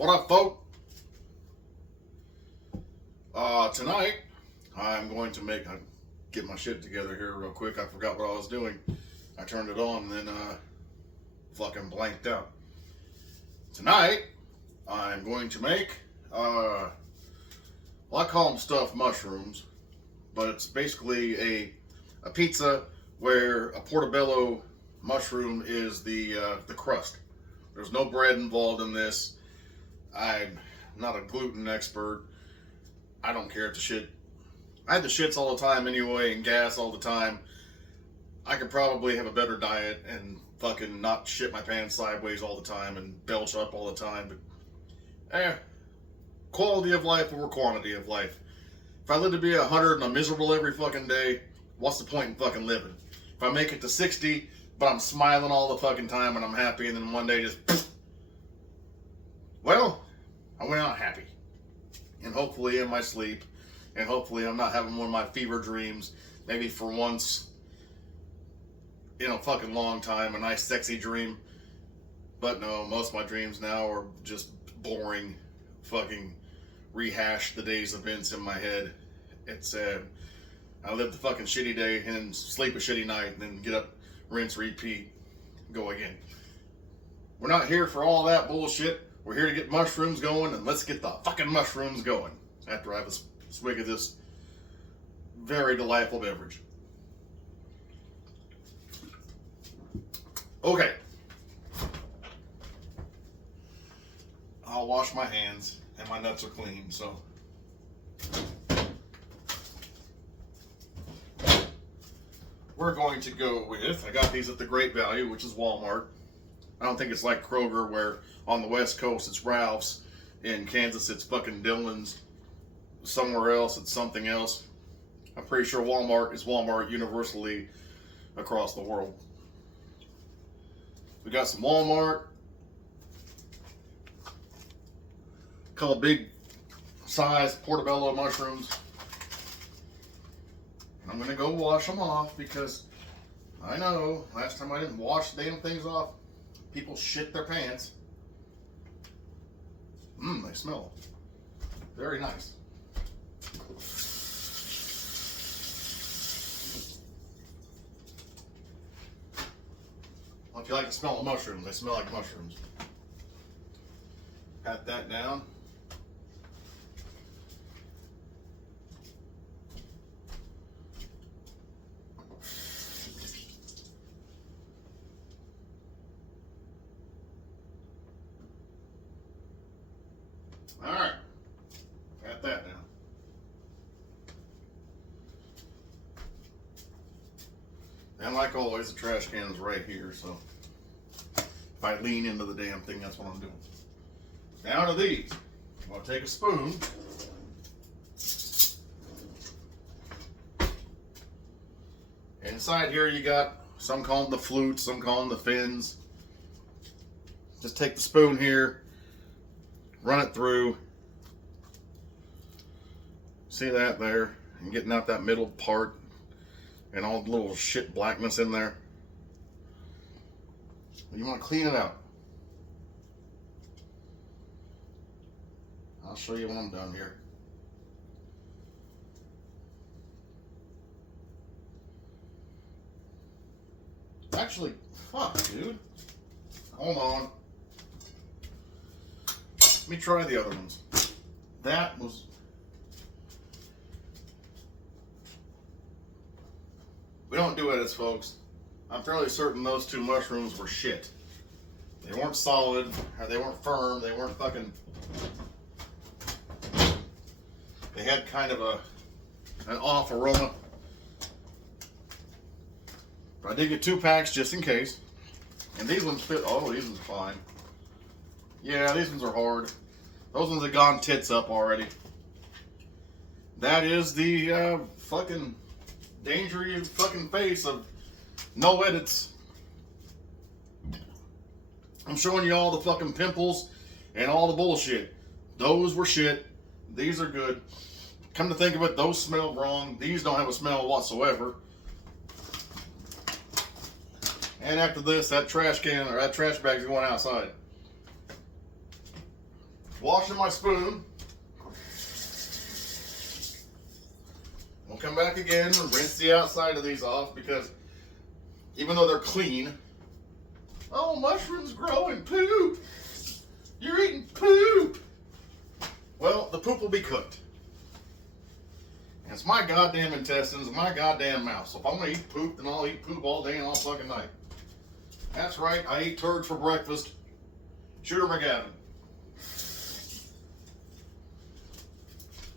What up, folk? Tonight, I'm going to get my shit together here real quick. I forgot what I was doing. I turned it on and then fucking blanked out. Tonight, I'm going to make, well, I call them stuffed mushrooms, but it's basically a pizza where a portobello mushroom is the crust. There's no bread involved in this. I'm not a gluten expert. I don't care if the shit. I had the shits all the time anyway and gas all the time. I could probably have a better diet and fucking not shit my pants sideways all the time and belch up all the time. But, quality of life over quantity of life. If I live to be 100 and I'm miserable every fucking day, what's the point in fucking living? If I make it to 60, but I'm smiling all the fucking time and I'm happy, and then one day just, well, I went out happy. And hopefully in my sleep, and hopefully I'm not having one of my fever dreams, maybe for once in a fucking long time, a nice sexy dream. But no, most of my dreams now are just boring, fucking rehash the day's events in my head. It's I live the fucking shitty day and then sleep a shitty night and then get up, rinse, repeat, go again. We're not here for all that bullshit. We're here to get mushrooms going, and let's get the fucking mushrooms going after I have a swig of this very delightful beverage. Okay. I'll wash my hands, and my nuts are clean, so. We're going to go with, I got these at the Great Value, which is Walmart. I don't think it's like Kroger, where on the West Coast it's Ralph's, in Kansas it's fucking Dillon's, somewhere else it's something else. I'm pretty sure Walmart is Walmart universally across the world. We got some Walmart, a couple big size portobello mushrooms. I'm gonna go wash them off because I know last time I didn't wash the damn things off, people shit their pants. They smell very nice. Well, if you like the smell of mushrooms, they smell like mushrooms. Pat that down. Alright, got that now. And like always, the trash can is right here, so if I lean into the damn thing, that's what I'm doing. Now to these. I'm going to take a spoon. Inside here you got, some call them the flutes, some call them the fins. Just take the spoon here, run it through. See that there? And getting out that middle part and all the little shit blackness in there. You want to clean it out. I'll show you when I'm done here. Actually, fuck, dude. Hold on. Let me try the other ones. That was... We don't do edits, folks. I'm fairly certain those two mushrooms were shit. They weren't solid, or they weren't firm, they weren't fucking... They had kind of an off aroma. But I did get 2 packs just in case. And these ones fit, oh, these ones are fine. Yeah, these ones are hard. Those ones have gone tits up already. That is the fucking danger you fucking face of no edits. I'm showing you all the fucking pimples and all the bullshit. Those were shit. These are good. Come to think of it, those smell wrong. These don't have a smell whatsoever. And after this, that trash can or that trash bag is going outside. washing my spoon. We'll come back again and rinse the outside of these off because even though they're clean, oh, mushrooms grow in poop. You're eating poop. Well, the poop will be cooked. And it's my goddamn intestines and my goddamn mouth. So if I'm gonna eat poop, then I'll eat poop all day and all fucking night. That's right, I eat turds for breakfast. Shooter McGavin.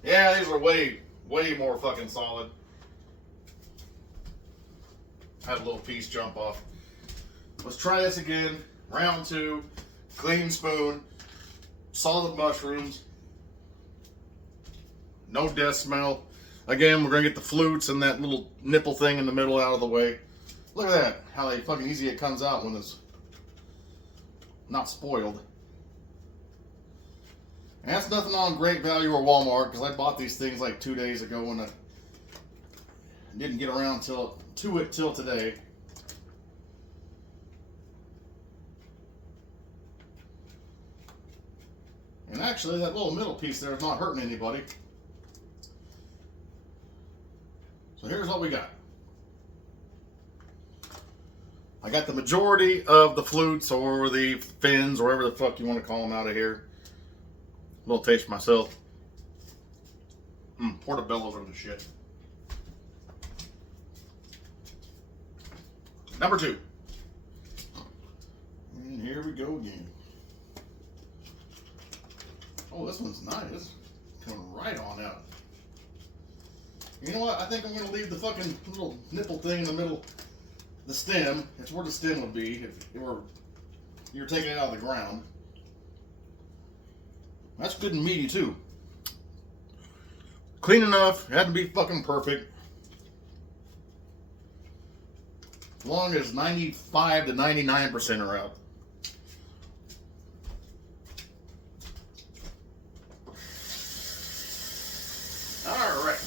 Yeah, these are way more fucking solid. Had a little piece jump off. Let's try this again. Round 2. Clean spoon. Solid mushrooms. No death smell. Again, we're going to get the flutes and that little nipple thing in the middle out of the way. Look at that. How fucking easy it comes out when it's not spoiled. And that's nothing on Great Value or Walmart because I bought these things like 2 days ago and I didn't get around to it till today. And actually, that little middle piece there is not hurting anybody. So here's what we got. I got the majority of the flutes or the fins or whatever the fuck you want to call them out of here. A little taste myself. Portobello's are the shit. Number 2. And here we go again. Oh, this one's nice. Coming right on out. You know what? I think I'm going to leave the fucking little nipple thing in the middle. The stem. It's where the stem would be if you're taking it out of the ground. That's good and meaty too. Clean enough. It had to be fucking perfect. As long as 95 to 99% are out. Alright.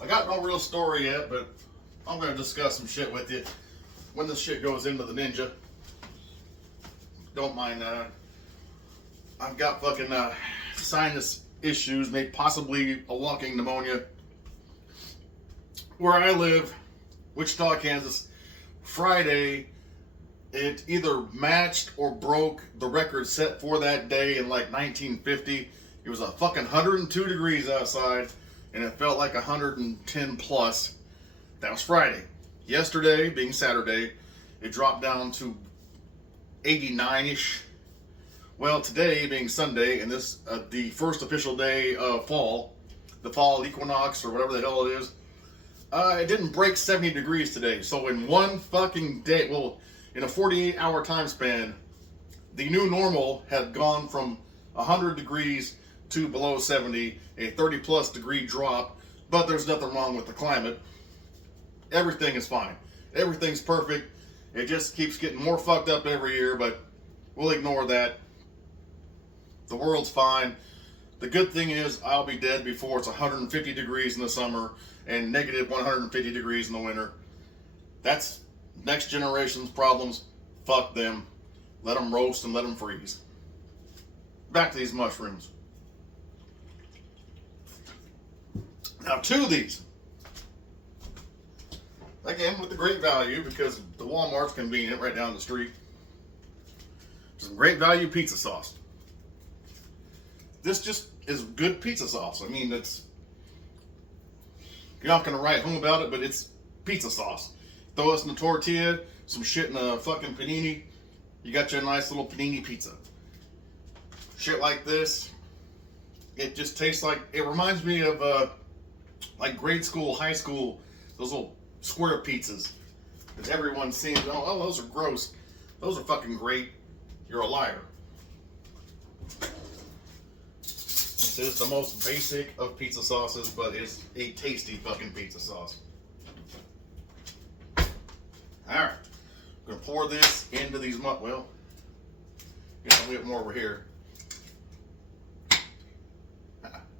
I got no real story yet, but I'm going to discuss some shit with you when this shit goes into the ninja. Don't mind that. I've got fucking sinus issues, maybe possibly a walking pneumonia. Where I live, Wichita, Kansas, Friday, it either matched or broke the record set for that day in like 1950. It was a fucking 102 degrees outside, and it felt like 110 plus. That was Friday. Yesterday, being Saturday, it dropped down to 89-ish. Well, today being Sunday, and this the first official day of fall, the fall equinox or whatever the hell it is, it didn't break 70 degrees today. So in one fucking day, well, in a 48-hour time span, the new normal had gone from 100 degrees to below 70, a 30-plus degree drop. But there's nothing wrong with the climate. Everything is fine. Everything's perfect. It just keeps getting more fucked up every year, but we'll ignore that. The world's fine. The good thing is I'll be dead before it's 150 degrees in the summer and negative 150 degrees in the winter. That's next generation's problems. Fuck them. Let them roast and let them freeze. Back to these mushrooms. Now, 2 of these. Again, with the Great Value, because the Walmart's convenient right down the street. Some Great Value pizza sauce. This just is good pizza sauce. I mean, you're not going to write home about it, but it's pizza sauce. Throw this in a tortilla, some shit in a fucking panini. You got you a nice little panini pizza. Shit like this, it just tastes like, it reminds me of like grade school, high school, those little square pizzas that everyone seems, oh, those are gross. Those are fucking great. You're a liar. This is the most basic of pizza sauces, but it's a tasty fucking pizza sauce. Alright. I'm going to pour this into these, well, get a bit more over here.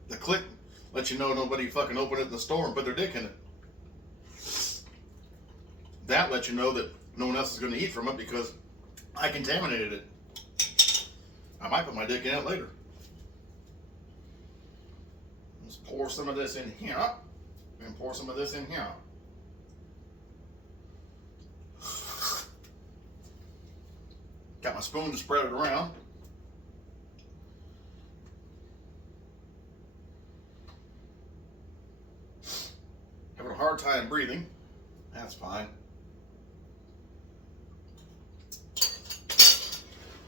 The click lets you know nobody fucking opened it in the store and put their dick in it. That lets you know that no one else is going to eat from it because I contaminated it. I might put my dick in it later. Let's pour some of this in here and pour some of this in here. Got my spoon to spread it around. Having a hard time breathing. That's fine.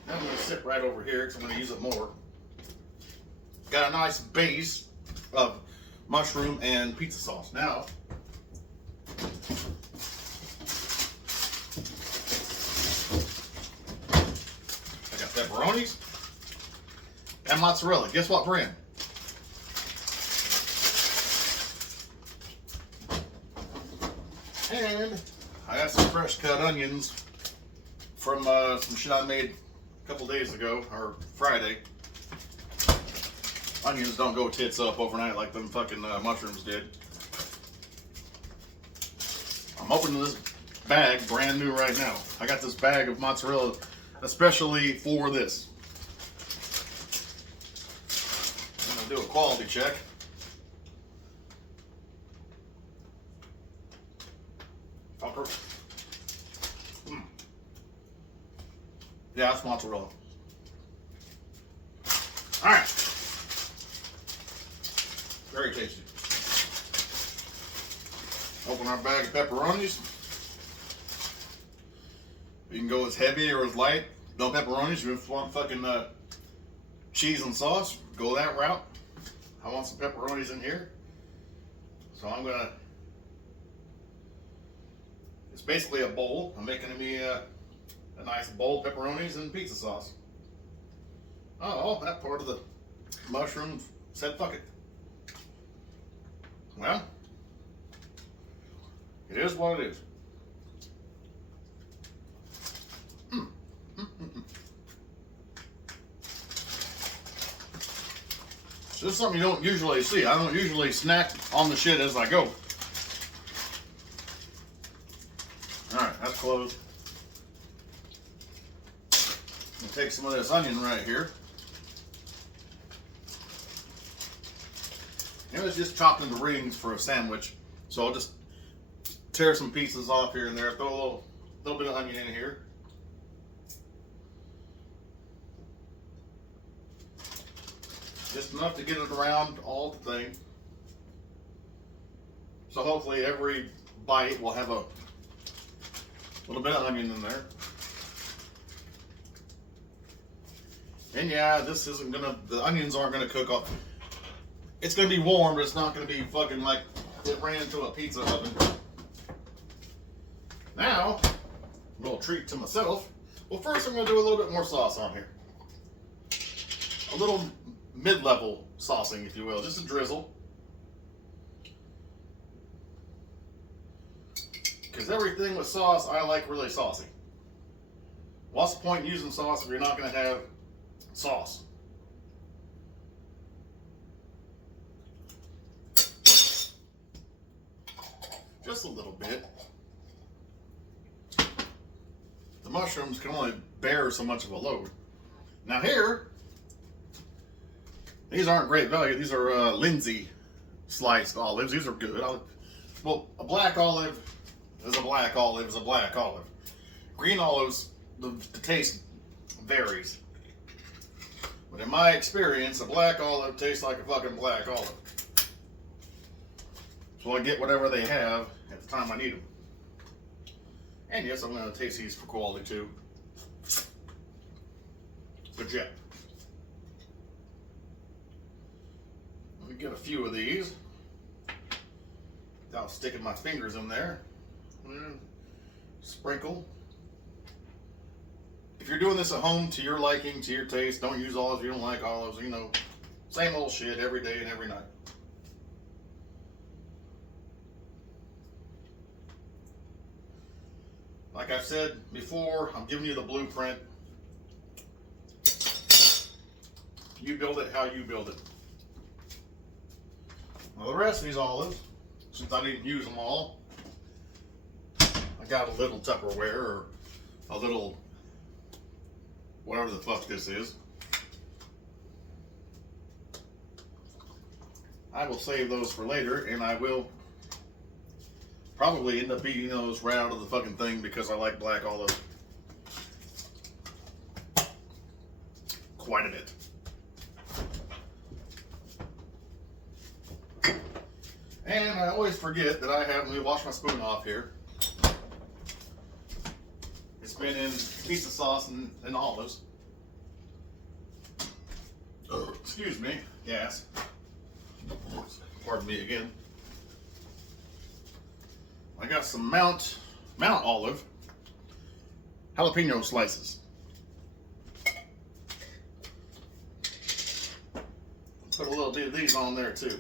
Now I'm going to sit right over here because I'm going to use it more. Got a nice base of mushroom and pizza sauce. Now, I got pepperonis and mozzarella. Guess what brand? And I got some fresh cut onions from some shit I made a couple days ago, or Friday. Onions don't go tits up overnight like them fucking mushrooms did. I'm opening this bag brand new right now. I got this bag of mozzarella especially for this. I'm gonna do a quality check. Fucker. Yeah, it's mozzarella. Alright. Very tasty. Open our bag of pepperonis. You can go as heavy or as light. No pepperonis. You want fucking cheese and sauce, go that route. I want some pepperonis in here. So I'm gonna, it's basically a bowl. I'm making me a nice bowl of pepperonis and pizza sauce. Oh, that part of the mushroom said fuck it. Well, it is what it is. So this is something you don't usually see. I don't usually snack on the shit as I go. Alright, that's closed. I'll take some of this onion right here. It was just chopped into rings for a sandwich. So I'll just tear some pieces off here and there. Throw a little bit of onion in here. Just enough to get it around all the thing. So hopefully every bite will have a little bit of onion in there. And yeah, this isn't gonna, the onions aren't gonna cook off. It's gonna be warm, but it's not gonna be fucking like it ran into a pizza oven. Now, a little treat to myself. Well, first I'm gonna do a little bit more sauce on here. A little mid-level saucing, if you will, just a drizzle. Because everything with sauce, I like really saucy. What's the point in using sauce if you're not gonna have sauce? Just a little bit. The mushrooms can only bear so much of a load. Now here, these aren't great value. These are Lindsay sliced olives. These are good. Well, a black olive is a black olive is a black olive. Green olives, the taste varies. But in my experience, a black olive tastes like a fucking black olive. So I get whatever they have at the time I need them. And yes, I'm going to taste these for quality too. But yeah. Let me get a few of these without sticking my fingers in there. Sprinkle. If you're doing this at home to your liking, to your taste, don't use olives if you don't like olives. You know, same old shit every day and every night. Like I've said before, I'm giving you the blueprint. You build it how you build it. Now the rest of these olives, since I didn't use them all, I I got a little Tupperware or a little whatever the fuck this is. I will save those for later, and I will probably end up eating those right out of the fucking thing because I like black olive quite a bit. And I always forget that I have, let me wash my spoon off here. It's been in pizza sauce and olives. Excuse me, gas. Pardon me again. I got some Mount Olive jalapeno slices. Put a little bit of these on there too.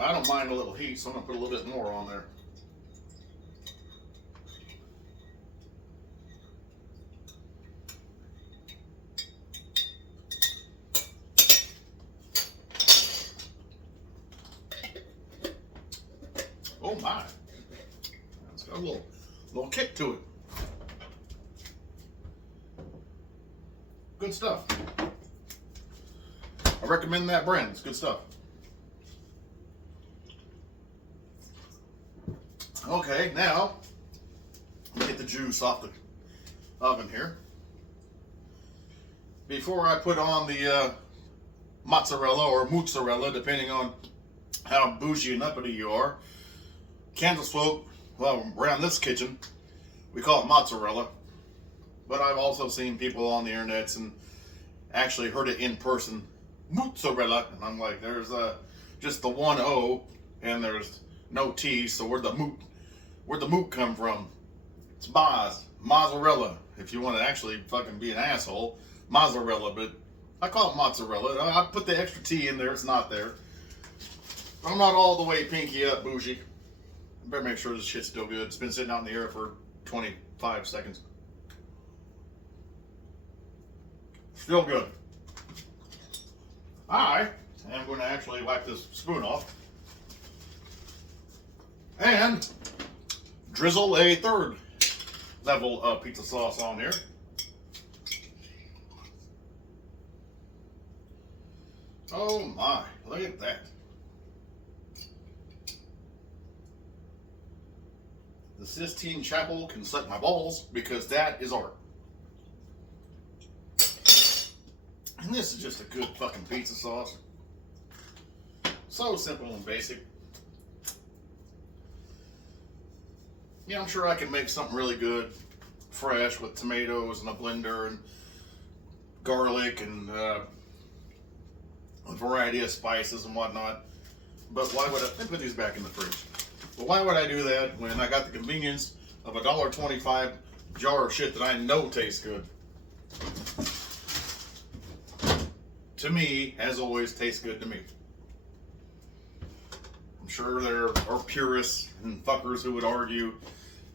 I don't mind a little heat, so I'm gonna put a little bit more on there. Oh my. It's got a little kick to it. Good stuff. I recommend that brand. It's good stuff. Okay, now let me get the juice off the oven here. Before I put on the mozzarella or mozzarella, depending on how bougie and uppity you are, Kansas folk, well, around this kitchen, we call it mozzarella. But I've also seen people on the internets and actually heard it in person, mozzarella. And I'm like, there's just the one O and there's no T, so where'd the moot come from? It's mozzarella. If you want to actually fucking be an asshole, mozzarella, but I call it mozzarella. I put the extra T in there, it's not there. I'm not all the way pinky up bougie. Better make sure this shit's still good. It's been sitting out in the air for 25 seconds. Still good. I am going to actually wipe this spoon off and drizzle a third level of pizza sauce on here. Oh my, look at that. The Sistine Chapel can suck my balls because that is art. And this is just a good fucking pizza sauce. So simple and basic. Yeah, I'm sure I can make something really good, fresh, with tomatoes and a blender and garlic and a variety of spices and whatnot. But why would I put these back in the fridge? But why would I do that when I got the convenience of a $1.25 jar of shit that I know tastes good? To me, as always, tastes good to me. I'm sure there are purists and fuckers who would argue,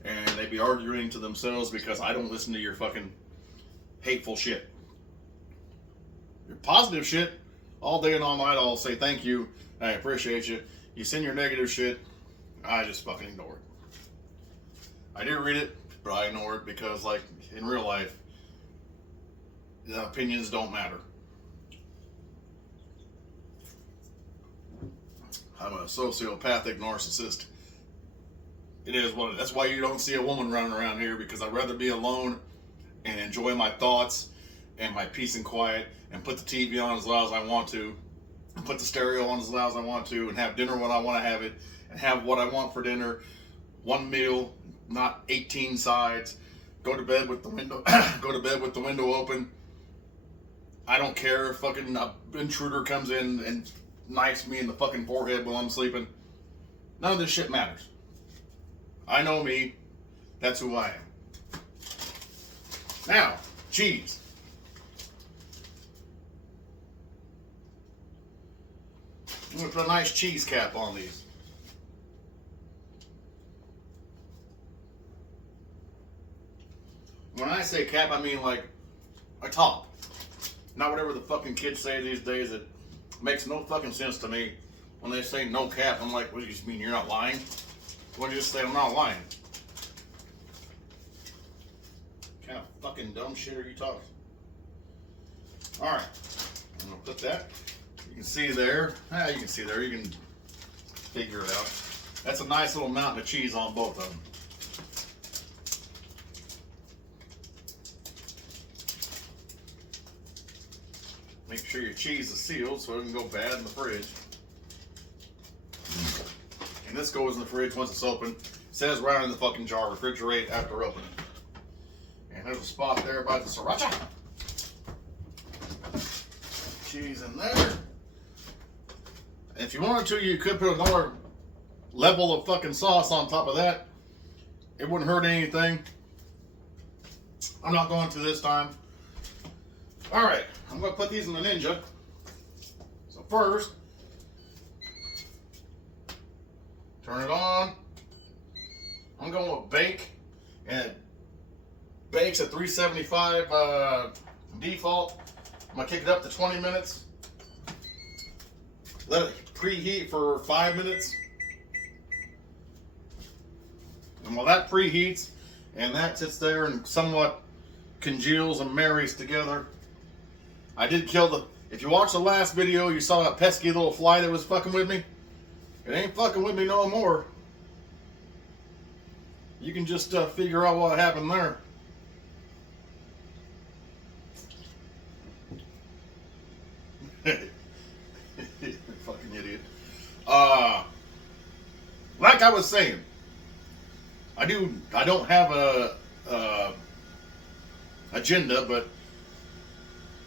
and they'd be arguing to themselves because I don't listen to your fucking hateful shit. Your positive shit, all day and all night, I'll say thank you, I appreciate you. You send your negative shit, I just fucking ignore it. I do read it, but I ignore it because, like, in real life, the opinions don't matter. I'm a sociopathic narcissist. It is what it is. That's why you don't see a woman running around here, because I'd rather be alone and enjoy my thoughts and my peace and quiet and put the TV on as loud as I want to, and put the stereo on as loud as I want to, and have dinner when I want to have it, and have what I want for dinner. One meal, not 18 sides. Go to bed with the window open. I don't care if fucking intruder comes in and knifes me in the fucking forehead while I'm sleeping. None of this shit matters. I know me. That's who I am. Now, cheese. I'm going to put a nice cheese cap on these. When I say cap, I mean like a top. Not whatever the fucking kids say these days. It makes no fucking sense to me. When they say no cap, I'm like, what do you just mean you're not lying? What do you just say I'm not lying? What kind of fucking dumb shit are you talking? Alright. I'm gonna put that. You can see there. You can see there. You can figure it out. That's a nice little mountain of cheese on both of them. Make sure your cheese is sealed so it doesn't go bad in the fridge. And this goes in the fridge once it's open. It says right in the fucking jar, refrigerate after opening. And there's a spot there by the sriracha. Cheese in there. And if you wanted to, you could put another level of fucking sauce on top of that. It wouldn't hurt anything. I'm not going to this time. Alright, I'm going to put these in the Ninja. So first, turn it on. I'm going with bake. And it bakes at 375 default. I'm going to kick it up to 20 minutes. Let it preheat for 5 minutes. And while that preheats and that sits there and somewhat congeals and marries together, I did kill the... If you watched the last video, you saw that pesky little fly that was fucking with me. It ain't fucking with me no more. You can just figure out what happened there. Fucking idiot. Like I was saying, I don't have a agenda, but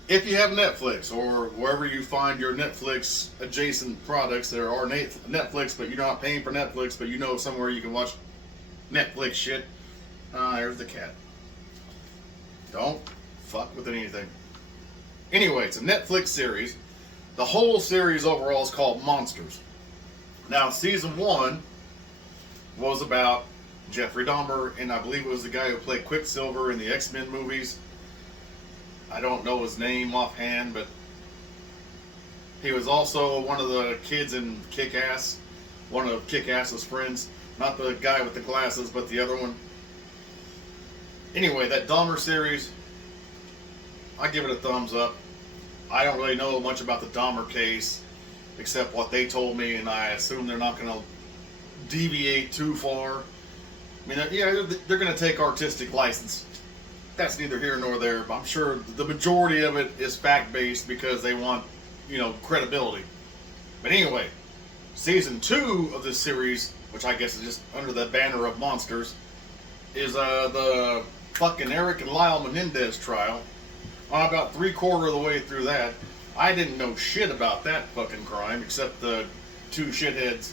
if you have Netflix or wherever you find your Netflix adjacent products, there are Netflix, but you're not paying for Netflix, but you know somewhere you can watch Netflix shit. There's the cat. Don't fuck with anything. Anyway, it's a Netflix series. The whole series overall is called Monsters. Now, season 1 was about Jeffrey Dahmer, and I believe it was the guy who played Quicksilver in the X-Men movies. I don't know his name offhand, but he was also one of the kids in Kick-Ass, one of Kick-Ass's friends. Not the guy with the glasses, but the other one. Anyway, that Dahmer series, I give it a thumbs up. I don't really know much about the Dahmer case, except what they told me, and I assume they're not going to deviate too far. I mean, yeah, they're going to take artistic license. That's neither here nor there, but I'm sure the majority of it is fact-based because they want, credibility. But anyway, season 2 of this series, which I guess is just under the banner of Monsters, is the fucking Eric and Lyle Menendez trial. I'm about 3/4 of the way through that. I didn't know shit about that fucking crime, except the 2 shitheads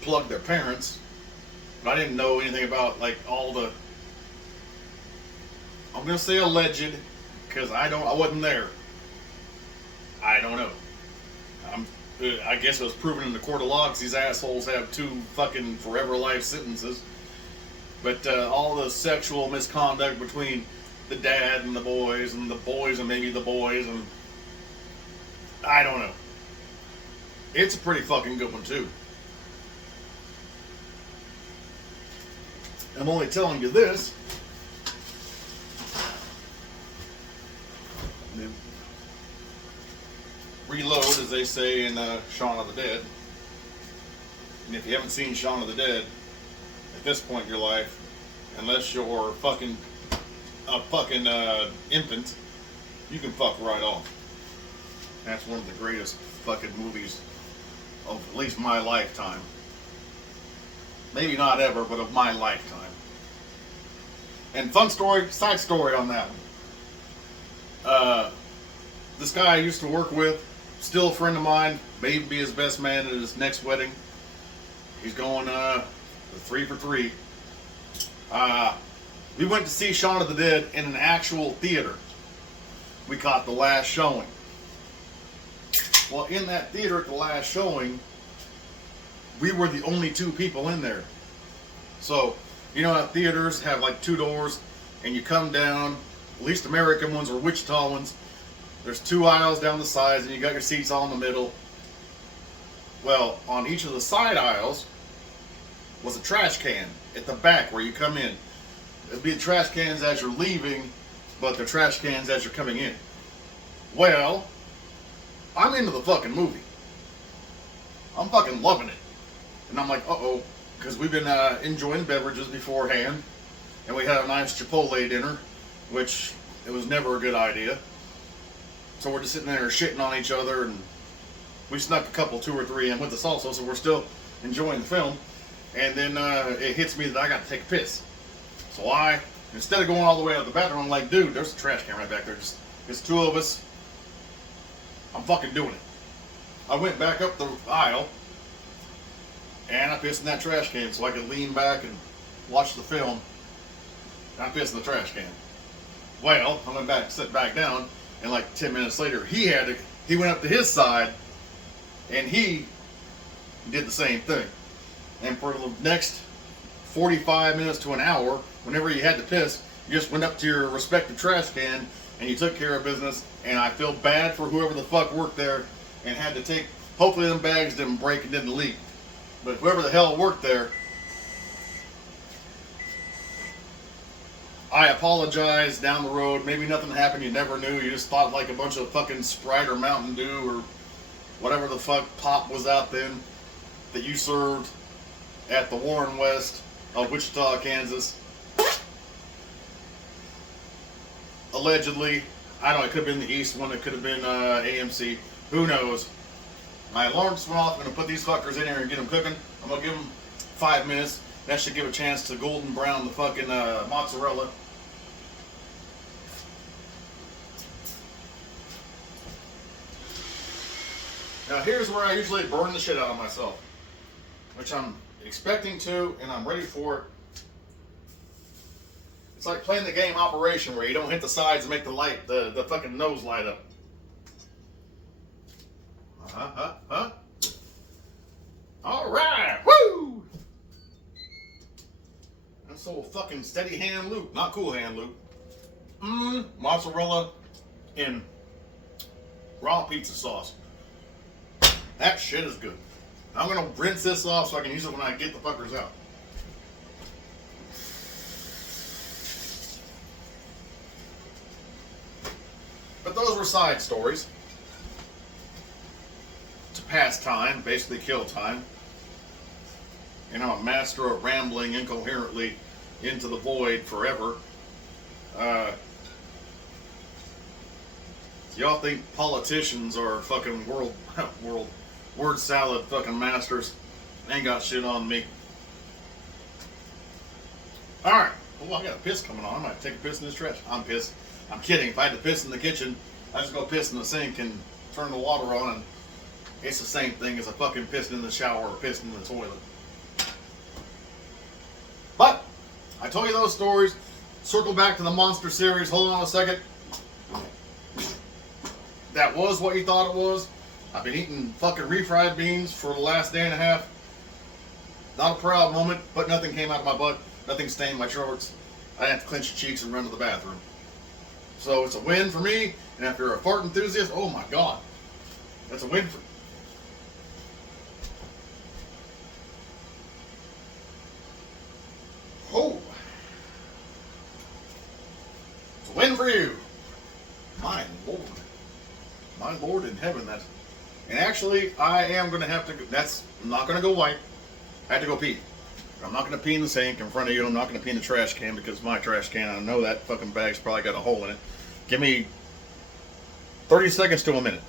plugged their parents. But I didn't know anything about, all the... I'm gonna say alleged, because I wasn't there. I don't know. I guess it was proven in the court of law because these assholes have 2 fucking forever life sentences. But all the sexual misconduct between the dad and the boys and maybe the boys, and I don't know. It's a pretty fucking good one too. I'm only telling you this. Reload, as they say in Shaun of the Dead. And if you haven't seen Shaun of the Dead, at this point in your life, unless you're a fucking infant, you can fuck right off. That's one of the greatest fucking movies of at least my lifetime. Maybe not ever, but of my lifetime. And fun story, side story on that one. This guy I used to work with, still a friend of mine, may be his best man at his next wedding. He's going 3 for 3. We went to see Shaun of the Dead in an actual theater. We caught the last showing. Well, in that theater at the last showing, we were the only 2 people in there. So, how theaters have 2 doors, and you come down, at least American ones or Wichita ones, There's 2 aisles down the sides, and you got your seats all in the middle. Well, on each of the side aisles was a trash can at the back where you come in. It'd be the trash cans as you're leaving, but the trash cans as you're coming in. Well, I'm into the fucking movie. I'm fucking loving it. And I'm like, uh-oh, because we've been enjoying beverages beforehand, and we had a nice Chipotle dinner, which it was never a good idea. So we're just sitting there shitting on each other, and we snuck a couple, 2 or 3 in with us also, so we're still enjoying the film. And then it hits me that I got to take a piss. So instead of going all the way out the bathroom, I'm like, dude, there's a trash can right back there. It's 2 of us. I'm fucking doing it. I went back up the aisle, and I pissed in that trash can so I could lean back and watch the film. And I pissed in the trash can. Well, I went back, sit back down, and like 10 minutes later, he went up to his side, and he did the same thing. And for the next 45 minutes to an hour, whenever you had to piss, you just went up to your respective trash can and you took care of business. And I feel bad for whoever the fuck worked there and had to take, hopefully them bags didn't break and didn't leak. But whoever the hell worked there, I apologize down the road. Maybe nothing happened, you never knew. You just thought like a bunch of fucking Sprite or Mountain Dew or whatever the fuck pop was out then that you served at the Warren West of Wichita, Kansas. Allegedly. I don't know, it could have been the East one, it could have been AMC. Who knows? My alarm just went off. I'm going to put these fuckers in here and get them cooking. I'm going to give them 5 minutes. That should give a chance to golden brown the fucking mozzarella. Now here's where I usually burn the shit out of myself, which I'm expecting to, and I'm ready for it. It's like playing the game Operation, where you don't hit the sides and make the fucking nose light up. All right, woo! That's a little fucking steady hand loop, not cool hand loop. Mozzarella and raw pizza sauce. That shit is good. I'm gonna rinse this off so I can use it when I get the fuckers out. But those were side stories. To pass time, basically kill time. And I'm a master of rambling incoherently into the void forever. Y'all think politicians are fucking word salad fucking masters? Ain't got shit on me. Alright. Oh, I got a piss coming on. I might take a piss in this trash. I'm pissed. I'm kidding. If I had to piss in the kitchen, I just go piss in the sink and turn the water on, and it's the same thing as a fucking pissing in the shower or pissing in the toilet. But I told you those stories. Circle back to the monster series. Hold on a second. That was what you thought it was. I've been eating fucking refried beans for the last day and a half. Not a proud moment, but nothing came out of my butt. Nothing stained my shorts. I didn't have to clench your cheeks and run to the bathroom. So it's a win for me. And if you're a fart enthusiast, oh my god, that's a win for. Oh, it's a win for you. My Lord in heaven. That's. And actually, I am going to have to. I'm not going to go white. I have to go pee. I'm not going to pee in the sink in front of you. I'm not going to pee in the trash can because it's my trash can. I know that fucking bag's probably got a hole in it. Give me 30 seconds to a minute.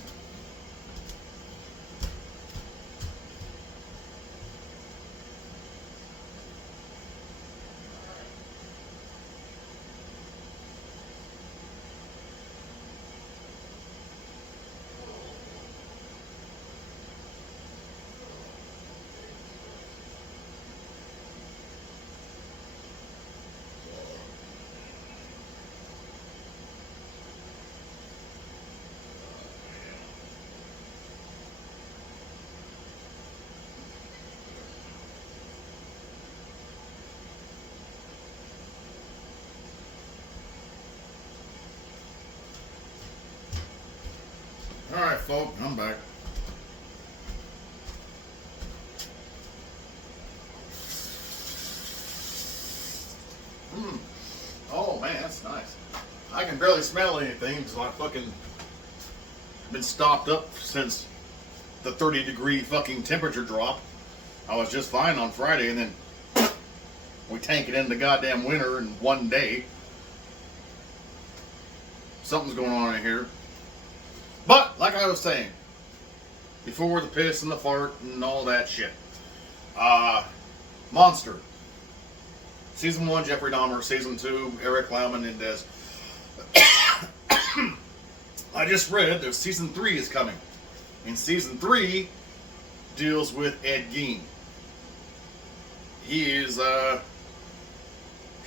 Alright, folks, I'm back. Oh man, that's nice. I can barely smell anything because I fucking been stopped up since the 30-degree fucking temperature drop. I was just fine on Friday, and then we tank it in the goddamn winter in one day. Something's going on in here. But, like I was saying, before the piss and the fart and all that shit. Monster. Season 1, Jeffrey Dahmer. Season 2, Eric Laumann-Mendez. I just read that Season 3 is coming. And Season 3 deals with Ed Gein. He is,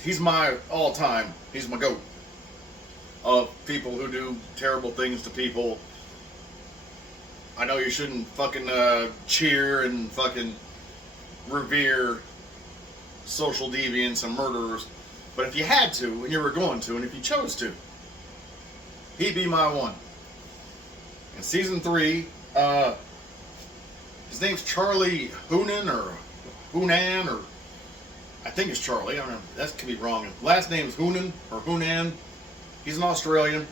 he's my all-time, he's my GOAT of people who do terrible things to people. I know you shouldn't fucking cheer and fucking revere social deviants and murderers, but if you had to, and you were going to, and if you chose to, he'd be my one. In Season 3, his name's Charlie Hunan, or Hunan, or I think it's Charlie. I don't know. That could be wrong. His last name's Hunan, or Hunan. He's an Australian.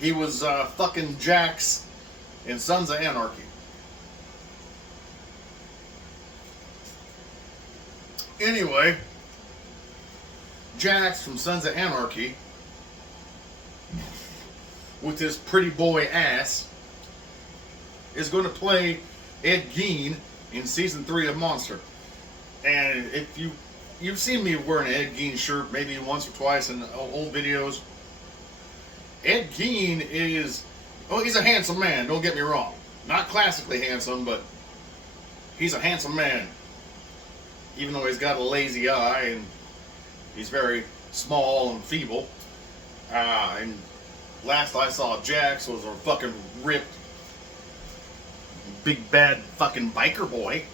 He was fucking Jax in Sons of Anarchy. Anyway, Jax from Sons of Anarchy, with his pretty boy ass, is going to play Ed Gein in Season 3 of Monster. And if you've seen me wearing an Ed Gein shirt maybe once or twice in old videos, Ed Gein is, well, he's a handsome man, don't get me wrong. Not classically handsome, but he's a handsome man. Even though he's got a lazy eye and he's very small and feeble. And last I saw Jax was a fucking ripped, big bad fucking biker boy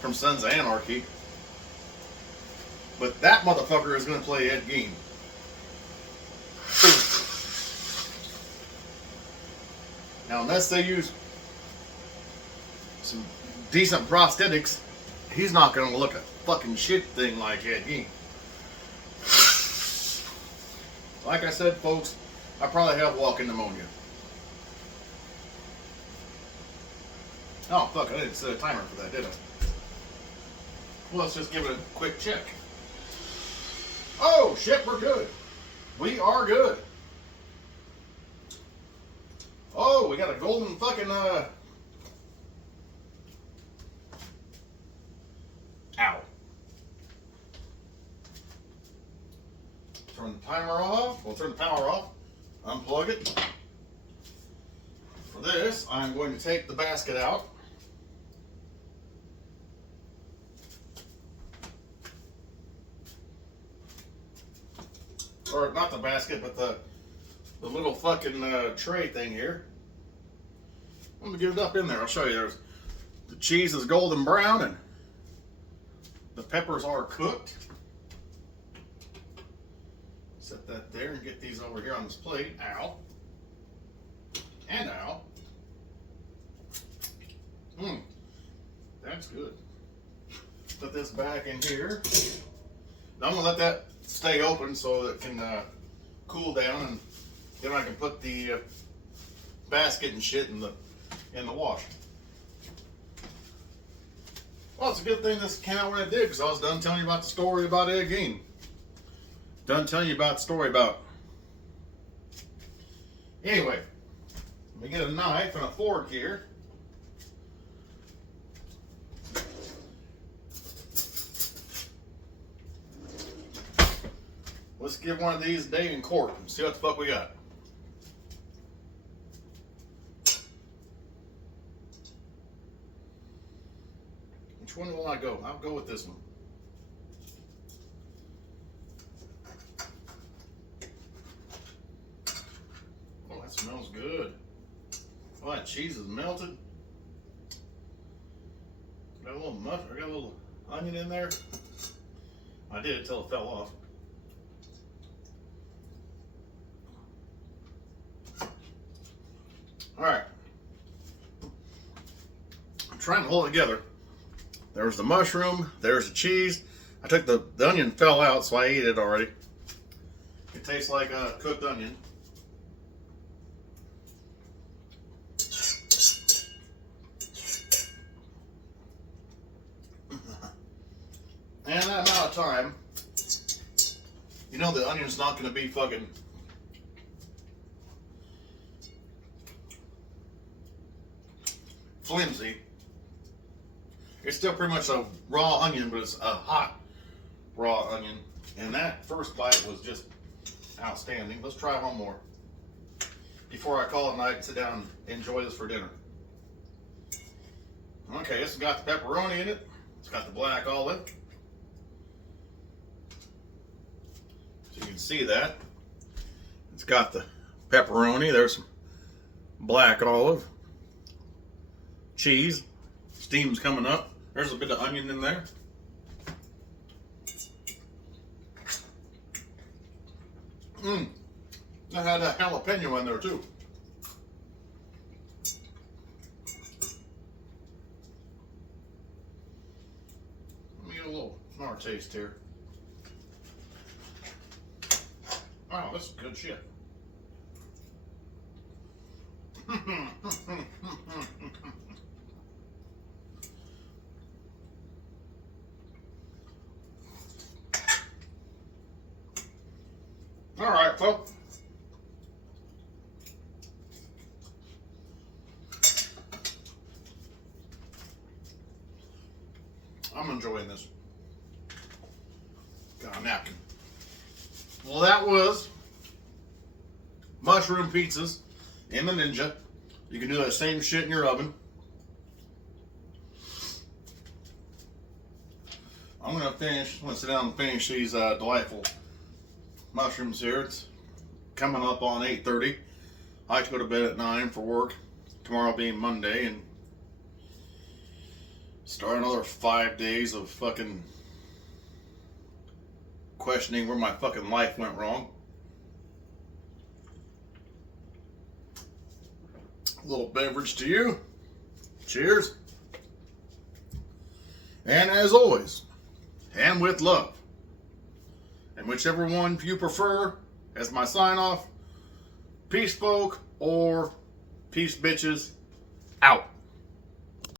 from Sons of Anarchy. But that motherfucker is going to play Ed Gein. Now, unless they use some decent prosthetics, he's not going to look a fucking shit thing like Ed Gein. Like I said, folks, I probably have walking pneumonia. Oh, fuck, I didn't set a timer for that, did I? Well, let's just give it a quick check. Oh, shit, we're good. We are good. Oh, we got a golden fucking, Ow. Turn the timer off. We'll turn the power off. Unplug it. For this, I'm going to take the basket out. Or not the basket, but the little fucking tray thing here. I'm gonna get it up in there. I'll show you. There's the cheese is golden brown and the peppers are cooked. Set that there and get these over here on this plate. Ow. And ow. That's good. Put this back in here. Now I'm gonna let that stay open so that it can cool down, and then I can put the basket and shit in the wash. Well, it's a good thing this came out when it did, because I was done telling you about the story about Ed Gein. Done telling you about the story about. Anyway, let me get a knife and a fork here. Let's give one of these a day in court and see what the fuck we got. Which one will I go? I'll go with this one. Oh, that smells good. Oh, that cheese is melted. Got a little I got a little onion in there. I did until it fell off. Alright. I'm trying to hold it together. There's the mushroom, there's the cheese. I took the onion fell out, so I ate it already. It tastes like a cooked onion. And that amount of time, you know the onion's not going to be fucking flimsy. It's still pretty much a raw onion, but it's a hot raw onion. And that first bite was just outstanding. Let's try one more before I call it night and sit down and enjoy this for dinner. Okay, it's got the pepperoni in it. It's got the black olive. So you can see that. It's got the pepperoni. There's some black olive. Cheese. Steam's coming up. There's a bit of onion in there. I had a jalapeno in there too. Let me get a little more taste here. Wow, this is good shit. All right, folks. I'm enjoying this. Got a napkin. Well, that was mushroom pizzas in the Ninja. You can do that same shit in your oven. I'm gonna sit down and finish these delightful mushrooms here. It's coming up on 8:30. I like to go to bed at 9 for work. Tomorrow being Monday, and start another 5 days of fucking questioning where my fucking life went wrong. A little beverage to you. Cheers. And as always, and with love, and whichever one you prefer as my sign off, peace folk or peace bitches out.